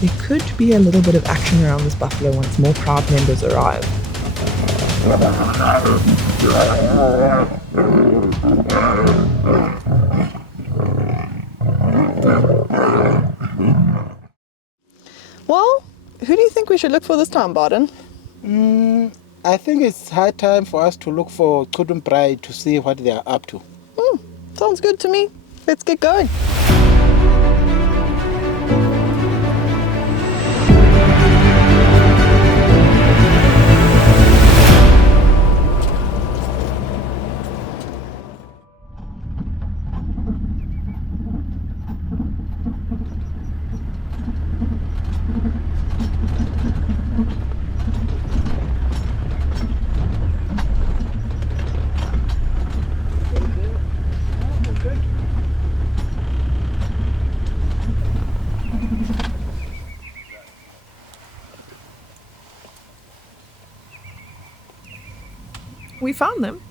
There could be a little bit of action around this buffalo once more crowd members arrive. Well, who do you think we should look for this time, Barden? I think it's high time for us to look for Xudum Bride to see what they are up to. Sounds good to me. Let's get going. We found them,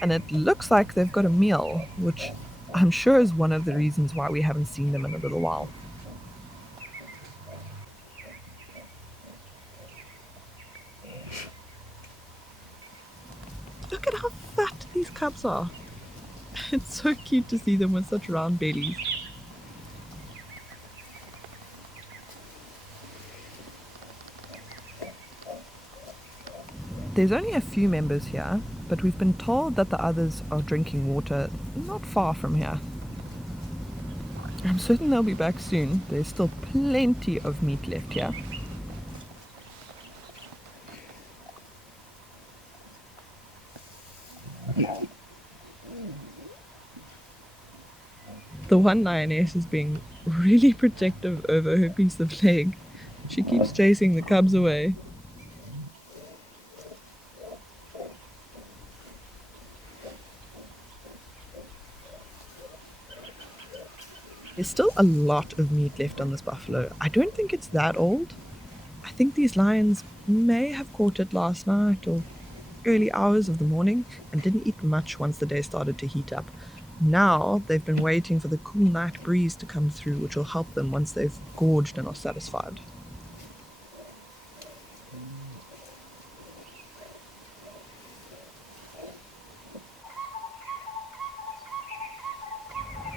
and it looks like they've got a meal, which I'm sure is one of the reasons why we haven't seen them in a little while. Look at how fat these cubs are. It's so cute to see them with such round bellies. There's only a few members here, but we've been told that the others are drinking water not far from here. I'm certain they'll be back soon. There's still plenty of meat left here. The one lioness is being really protective over her piece of leg. She keeps chasing the cubs away. There's still a lot of meat left on this buffalo. I don't think it's that old. I think these lions may have caught it last night or early hours of the morning and didn't eat much once the day started to heat up. Now they've been waiting for the cool night breeze to come through, which will help them once they've gorged and are satisfied.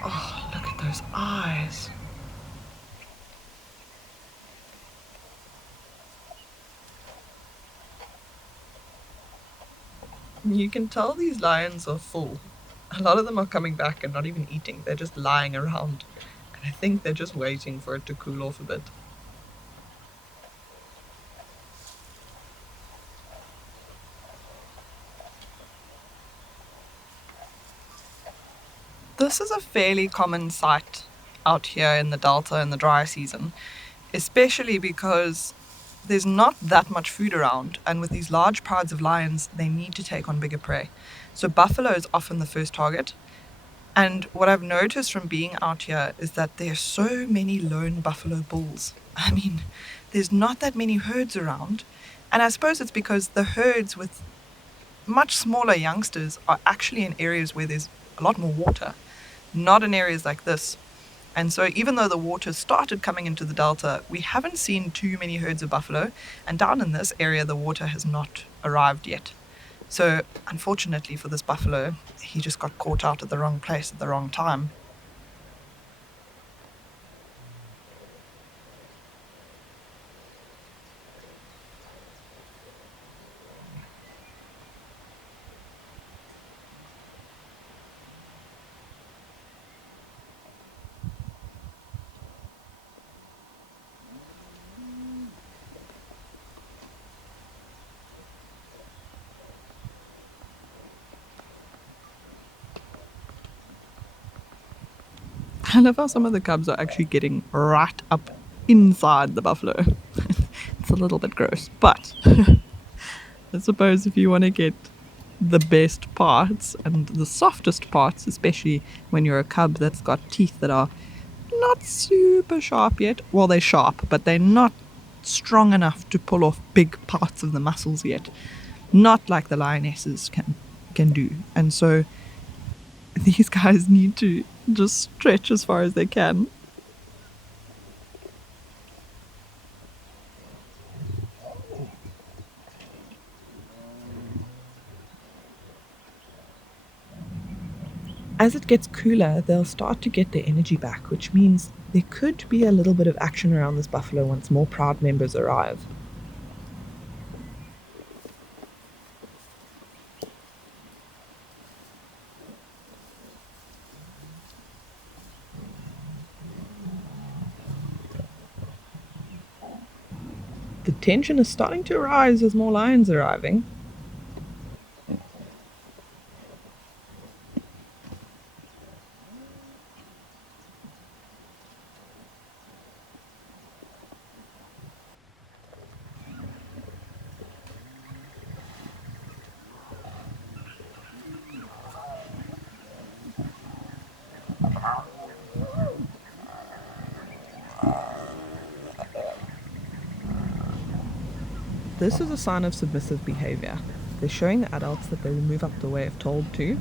Oh, look at those eyes. You can tell these lions are full. A lot of them are coming back and not even eating. They're just lying around. And I think they're just waiting for it to cool off a bit. This is a fairly common sight out here in the Delta in the dry season, especially because there's not that much food around, and with these large prides of lions, they need to take on bigger prey. So buffalo is often the first target. And what I've noticed from being out here is that there are so many lone buffalo bulls. I mean, there's not that many herds around. And I suppose it's because the herds with much smaller youngsters are actually in areas where there's a lot more water, not in areas like this. And so even though the water started coming into the delta, we haven't seen too many herds of buffalo, and down in this area the water has not arrived yet. So unfortunately for this buffalo, he just got caught out at the wrong place at the wrong time. I love how some of the cubs are actually getting right up inside the buffalo. It's a little bit gross, but I suppose if you want to get the best parts and the softest parts, especially when you're a cub that's got teeth that are not super sharp yet, well, they're sharp, but they're not strong enough to pull off big parts of the muscles yet, not like the lionesses can do. And so these guys need to just stretch as far as they can. As it gets cooler, they'll start to get their energy back, which means there could be a little bit of action around this buffalo once more Pride members arrive. The tension is starting to rise as more lions are arriving. This is a sign of submissive behavior. They're showing the adults that they will move up the way if told to,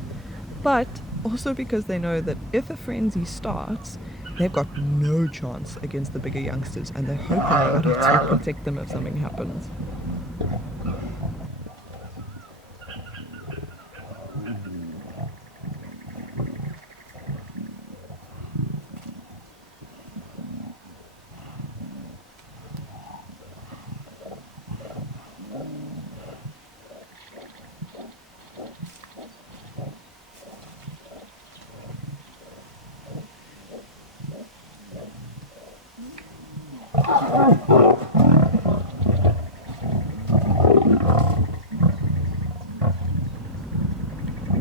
but also because they know that if a frenzy starts, they've got no chance against the bigger youngsters, and they're hoping the adults will protect them if something happens.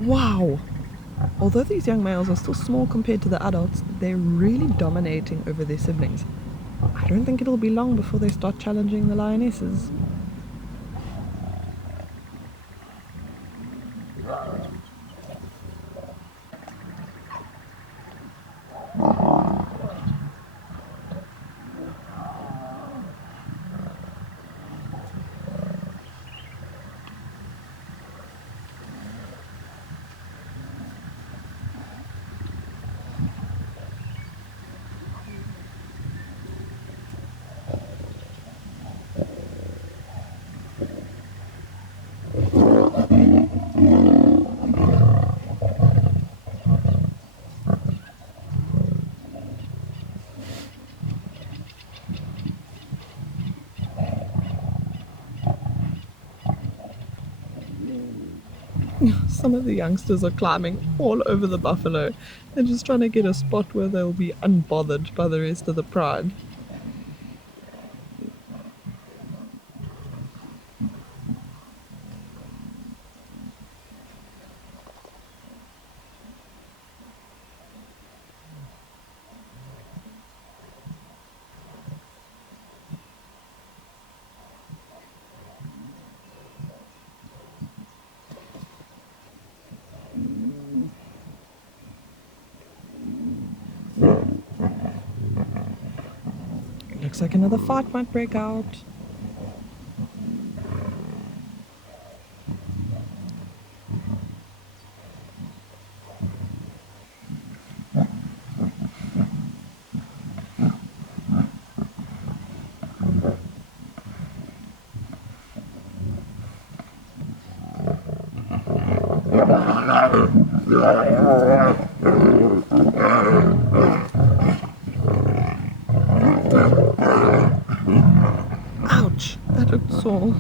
Wow! Although these young males are still small compared to the adults, they're really dominating over their siblings. I don't think it'll be long before they start challenging the lionesses. Some of the youngsters are climbing all over the buffalo. They're just trying to get a spot where they'll be unbothered by the rest of the pride. Looks like another fight might break out. Ouch, that looked sore.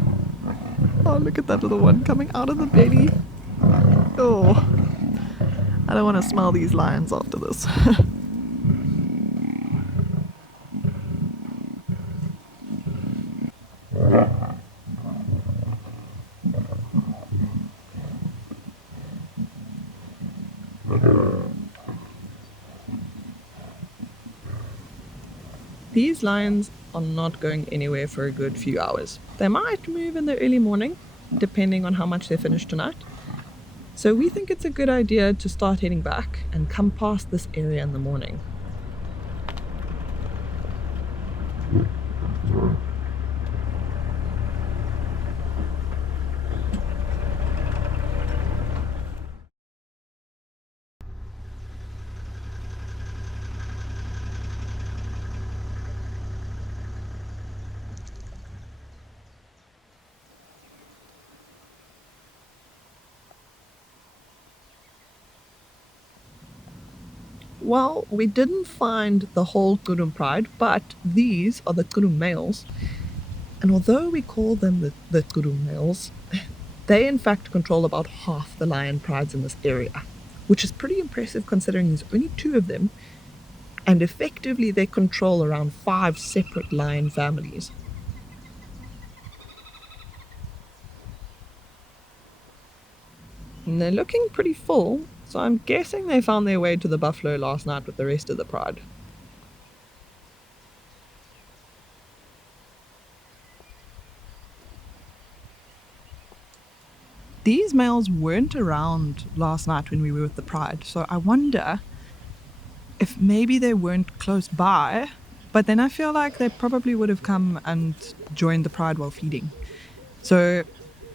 Oh, look at that little one coming out of the belly. Oh, I don't want to smell these lions after this. These lions are not going anywhere for a good few hours. They might move in the early morning, depending on how much they finish tonight. So we think it's a good idea to start heading back and come past this area in the morning. Well, we didn't find the whole Xudum pride, but these are the Xudum males. And although we call them the Xudum males, they in fact control about half the lion prides in this area, which is pretty impressive considering there's only 2 of them, and effectively they control around 5 separate lion families. And they're looking pretty full, so I'm guessing they found their way to the buffalo last night with the rest of the pride. These males weren't around last night when we were with the pride, so I wonder if maybe they weren't close by, but then I feel like they probably would have come and joined the pride while feeding. So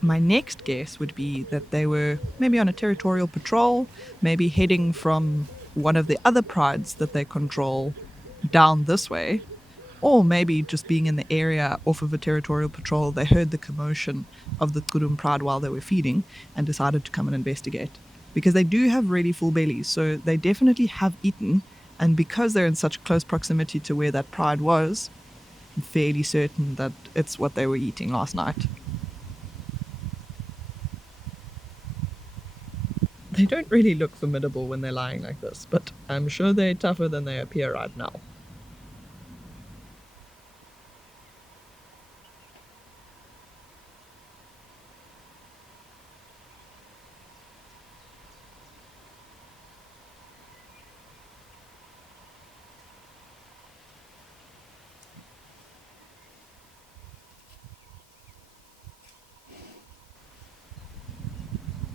my next guess would be that they were maybe on a territorial patrol, maybe heading from one of the other prides that they control down this way, or maybe just being in the area off of a territorial patrol, they heard the commotion of the Xudum pride while they were feeding and decided to come and investigate. Because they do have really full bellies, so they definitely have eaten, and because they're in such close proximity to where that pride was, I'm fairly certain that it's what they were eating last night. They don't really look formidable when they're lying like this, but I'm sure they're tougher than they appear right now.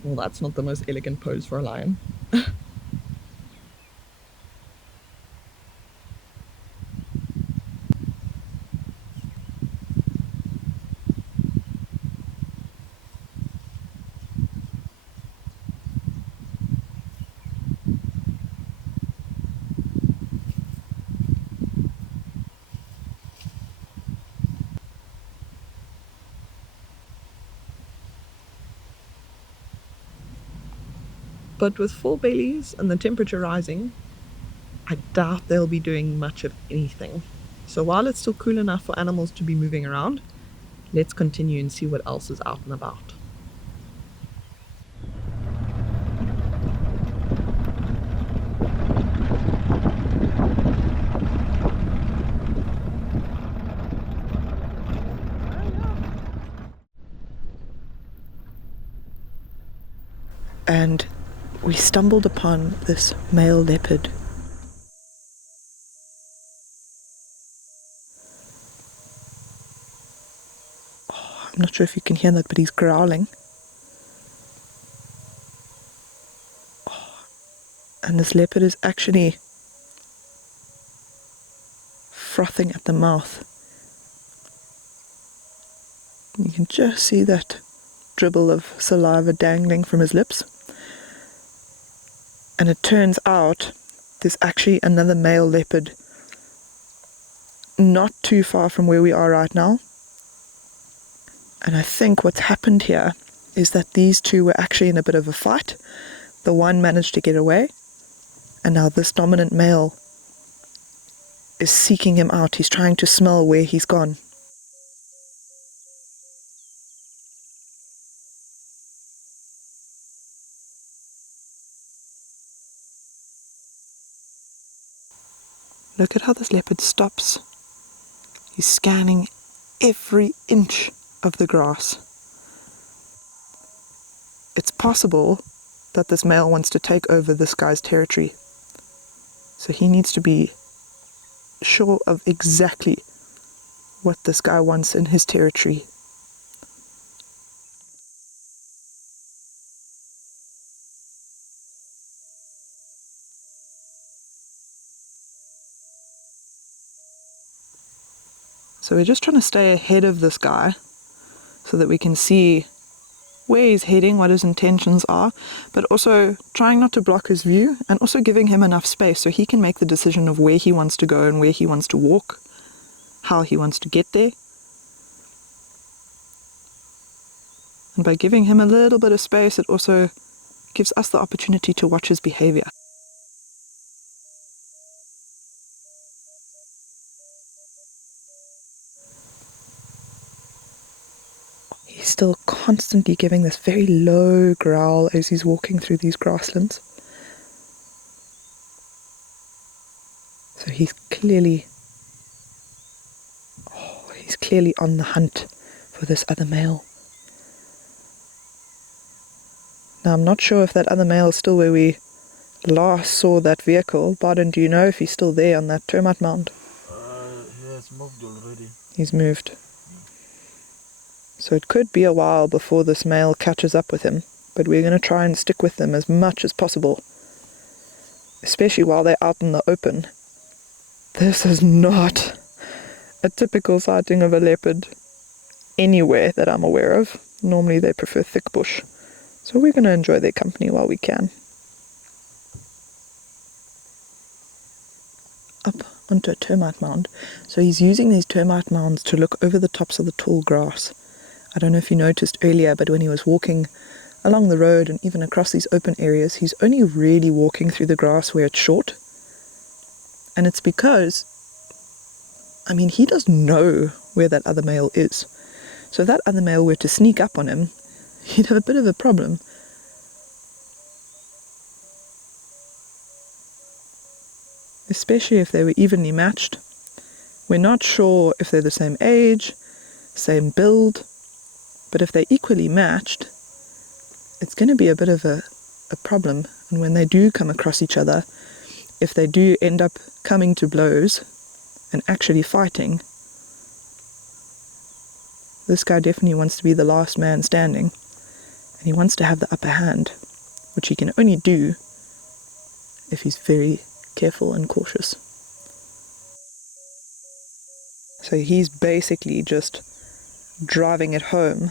Well, that's not the most elegant pose for a lion. But with full bellies and the temperature rising, I doubt they'll be doing much of anything. So while it's still cool enough for animals to be moving around, let's continue and see what else is out and about. And we stumbled upon this male leopard. Oh, I'm not sure if you can hear that, but he's growling. Oh, and this leopard is actually frothing at the mouth. You can just see that dribble of saliva dangling from his lips. And it turns out there's actually another male leopard not too far from where we are right now. And I think what's happened here is that these two were actually in a bit of a fight. The one managed to get away, and now this dominant male is seeking him out. He's trying to smell where he's gone. Look at how this leopard stops. He's scanning every inch of the grass. It's possible that this male wants to take over this guy's territory. So he needs to be sure of exactly what this guy wants in his territory. So we're just trying to stay ahead of this guy so that we can see where he's heading, what his intentions are, but also trying not to block his view and also giving him enough space so he can make the decision of where he wants to go and where he wants to walk, how he wants to get there. And by giving him a little bit of space, it also gives us the opportunity to watch his behavior. He's still constantly giving this very low growl as he's walking through these grasslands. So he's clearly on the hunt for this other male. Now I'm not sure if that other male is still where we last saw that vehicle. Barden, do you know if he's still there on that termite mound? He has moved already. He's moved. So it could be a while before this male catches up with him, but we're going to try and stick with them as much as possible, especially while they're out in the open. This is not a typical sighting of a leopard anywhere that I'm aware of. Normally they prefer thick bush, so we're going to enjoy their company while we can. Up onto a termite mound. So he's using these termite mounds to look over the tops of the tall grass. I don't know if you noticed earlier, but when he was walking along the road and even across these open areas, he's only really walking through the grass where it's short. And it's because, he doesn't know where that other male is. So if that other male were to sneak up on him, he'd have a bit of a problem. Especially if they were evenly matched. We're not sure if they're the same age, same build, but if they're equally matched, it's going to be a bit of a problem. And when they do come across each other, if they do end up coming to blows and actually fighting, this guy definitely wants to be the last man standing, and he wants to have the upper hand, which he can only do if he's very careful and cautious. So he's basically just driving it home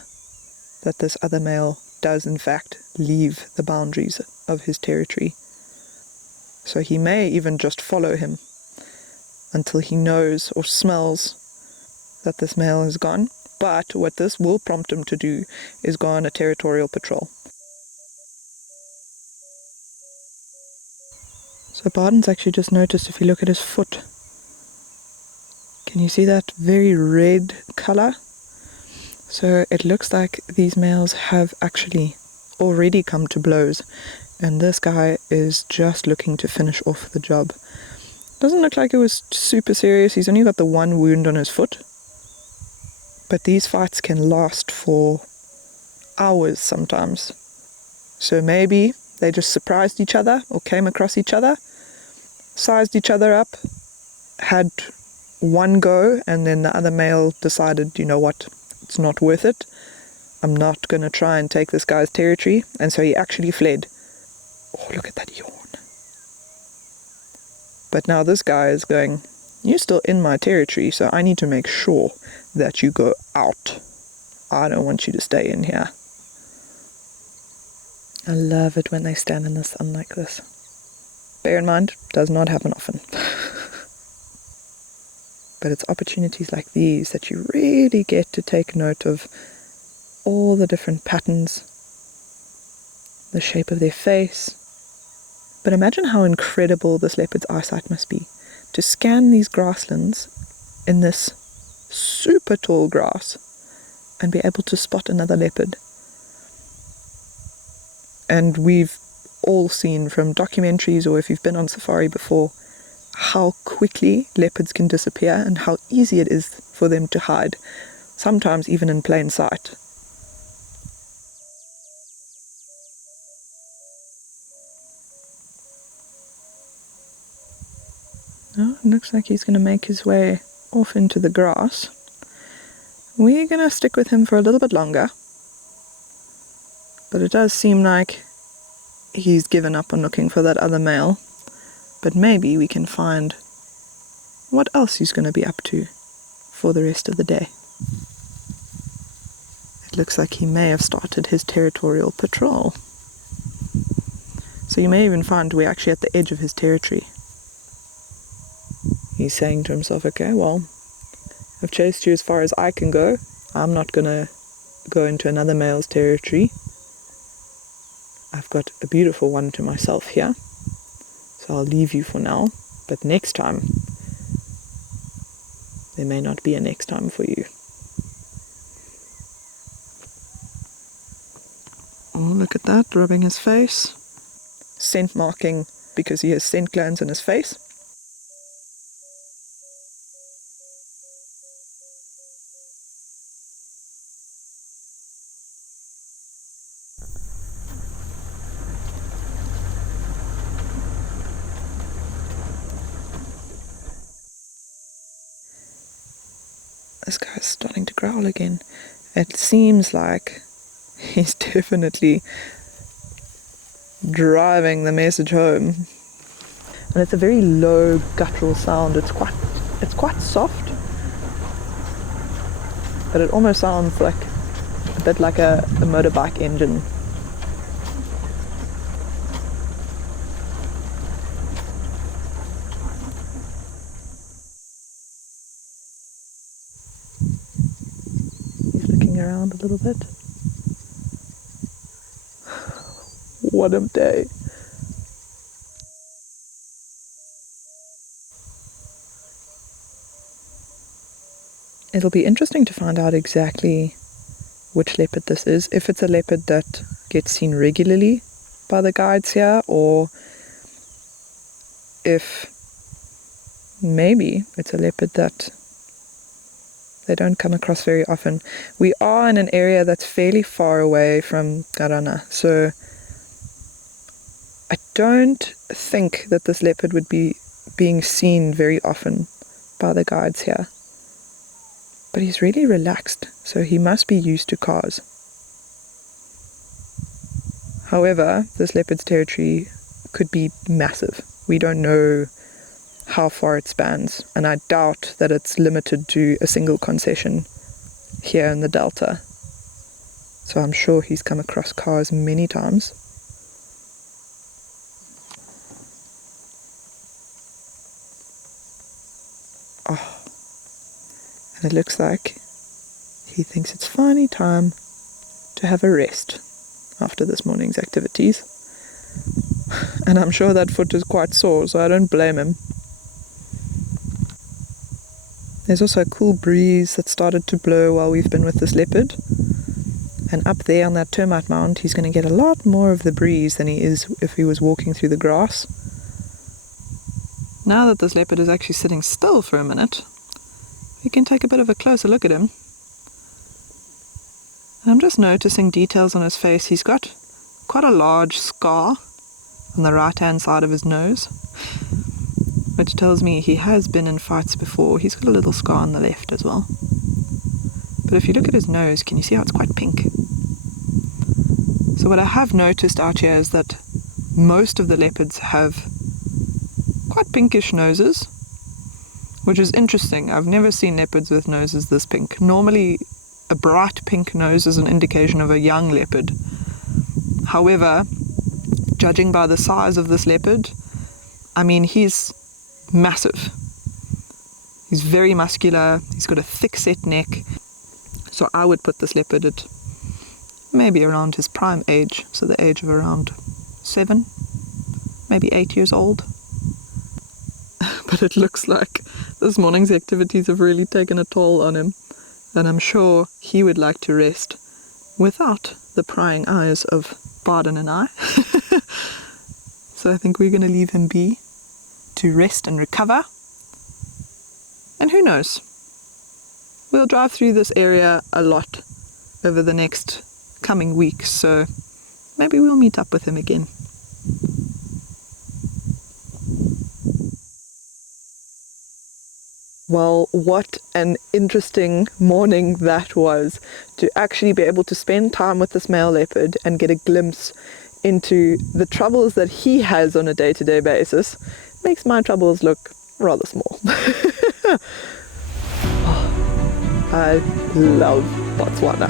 that this other male does in fact leave the boundaries of his territory. So he may even just follow him until he knows or smells that this male is gone. But what this will prompt him to do is go on a territorial patrol. So Barden's actually just noticed, if you look at his foot, can you see that very red color? So it looks like these males have actually already come to blows, and this guy is just looking to finish off the job. Doesn't look like it was super serious. He's only got the one wound on his foot, but these fights can last for hours sometimes. So maybe they just surprised each other or came across each other, sized each other up, had one go, and then the other male decided, you know what, it's not worth it. I'm not going to try and take this guy's territory. And so he actually fled. Oh, look at that yawn. But now this guy is going, you're still in my territory, so I need to make sure that you go out. I don't want you to stay in here. I love it when they stand in the sun like this. Bear in mind, does not happen often. But it's opportunities like these that you really get to take note of all the different patterns, the shape of their face. But imagine how incredible this leopard's eyesight must be to scan these grasslands in this super tall grass and be able to spot another leopard. And we've all seen from documentaries, or if you've been on safari before, how quickly leopards can disappear and how easy it is for them to hide, sometimes even in plain sight. Oh, it looks like he's going to make his way off into the grass. We're going to stick with him for a little bit longer, but it does seem like he's given up on looking for that other male. But maybe we can find what else he's going to be up to for the rest of the day. It looks like he may have started his territorial patrol. So you may even find we're actually at the edge of his territory. He's saying to himself, okay, well, I've chased you as far as I can go. I'm not going to go into another male's territory. I've got a beautiful one to myself here. So I'll leave you for now, but next time, there may not be a next time for you. Oh, look at that, rubbing his face. Scent marking because he has scent glands in his face. This guy's starting to growl again. It seems like he's definitely driving the message home. And it's a very low guttural sound. It's quite soft, but it almost sounds like a bit like a motorbike engine. He's looking around a little bit. What a day. It'll be interesting to find out exactly which leopard this is. If it's a leopard that gets seen regularly by the guides here, or if maybe it's a leopard that they don't come across very often. We are in an area that's fairly far away from Xaranna, so I don't think that this leopard would be being seen very often by the guides here. But he's really relaxed, so he must be used to cars. However, this leopard's territory could be massive. We don't know how far it spans, and I doubt that it's limited to a single concession here in the Delta. So I'm sure he's come across cars many times. Oh, and it looks like he thinks it's finally time to have a rest after this morning's activities. And I'm sure that foot is quite sore, so I don't blame him. There's also a cool breeze that started to blow while we've been with this leopard. And up there on that termite mound, he's going to get a lot more of the breeze than he is if he was walking through the grass. Now that this leopard is actually sitting still for a minute, we can take a bit of a closer look at him. And I'm just noticing details on his face. He's got quite a large scar on the right-hand side of his nose, which tells me he has been in fights before. He's got a little scar on the left as well. But if you look at his nose, can you see how it's quite pink? So what I have noticed out here is that most of the leopards have quite pinkish noses, which is interesting. I've never seen leopards with noses this pink. Normally, a bright pink nose is an indication of a young leopard. However, judging by the size of this leopard, I mean, he's massive. He's very muscular. He's got a thick set neck. So I would put this leopard at maybe around his prime age, so the age of around 7, maybe 8 years old. But it looks like this morning's activities have really taken a toll on him, and I'm sure he would like to rest without the prying eyes of Barden and I. So I think we're going to leave him be to rest and recover. And who knows? We'll drive through this area a lot over the next coming weeks, so maybe we'll meet up with him again. Well, what an interesting morning that was, to actually be able to spend time with this male leopard and get a glimpse into the troubles that he has on a day-to-day basis. Makes my troubles look rather small. I love Botswana.